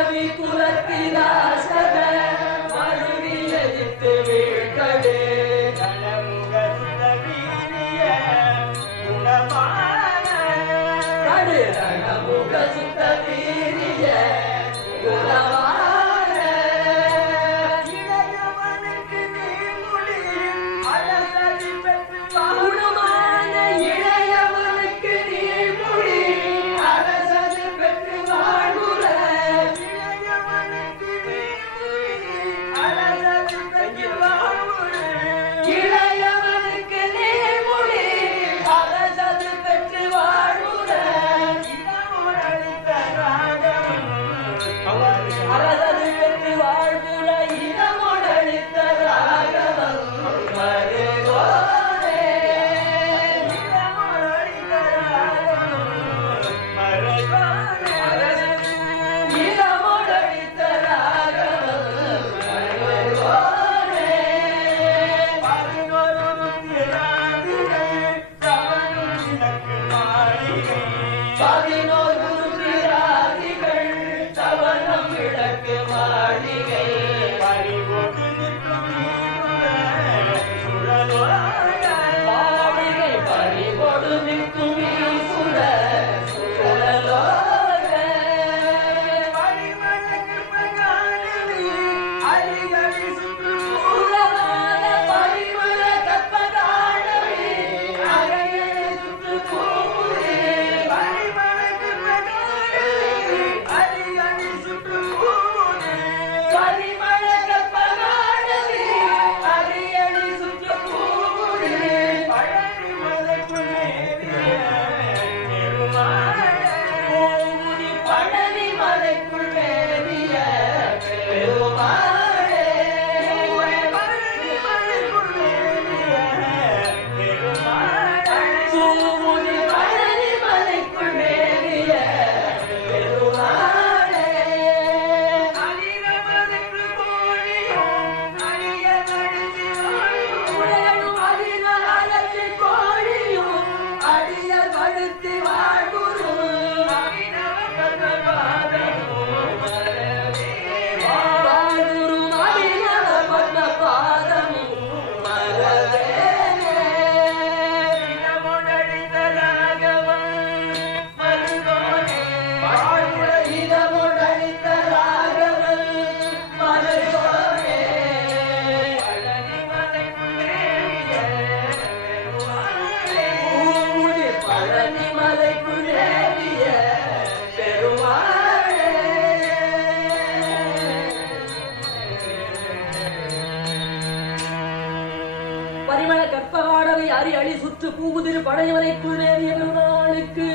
கவி குலத்திராசக மருவி எதிர்த்து வீழ்கடே கணமுகந்த வீரிய குணமான கடு கணமுக சுத்த வீரிய குணமான இளையவனுக்கு நீர்மொழி அலசடி பெற்று குணமான இளையவனுக்கு நீர்மொழி அரசது பெற்று வாழ்வுற இளையவனுக்கு நீர்மொழி அரசது பெற்று வாழ்வுற இளையவனுக்கு நீர்மொழி அரசது பெற்று வாழ்வுற இடமொழித்த ராகம் அரசது பெற்று வாழ்வுற இடமொழித்த ராகவம் மருகோனே இடமொழித்த ராகவம் மருகோனே இடமொழித்த ராகவம் மருகோனே 11 திராதிகள் தவனம் விளக்கு மாளிகை பறிபோடு நிற்கும் மாளிகை பறிபோடு நிற்கும் சுழலோக அடிகடி சுற்றுலமான பரிமள கற்பகாடவி அகையடி சுற்று கூறி அடிகடி சுற்று கூறி பரிமள கற்பகாடவி அகையடி சுற்று கூறி பழனி மலைக்குள் மேவிய பெருமாளே பழனி மலைக்குள் மேவிய பெருமாளே பழனி மலைக்குள் மேவிய பெருமாளே சூமுனி பழனி மலைக்குள் மேவிய பெருமாளே அலிரமனுக்கு கோழியும் அடியனடிசி கோழியும் அலிரமனுக்கு கோழியும் அடியர் வழுத்தி வாழ்வுறும் அபிநவ பத்மபாதமும் மரவே வாழ்வுறும் அபிநவ பத்மபாதமும் மரவே இடமொழித்த ராகவம் மருகோனே வாழ்வுற இடமொழித்த ராகவம் மருகோனே பழனி மலைக்குள் மேவிய பெருமாளே பழனி மலைக்குள் மேவிய பெருமாளே பரிமள கற்பகாடவை அரி அடி சுற்று பூமுதிர் பழையவனைக்குள் மேவிய பெருமாளுக்கு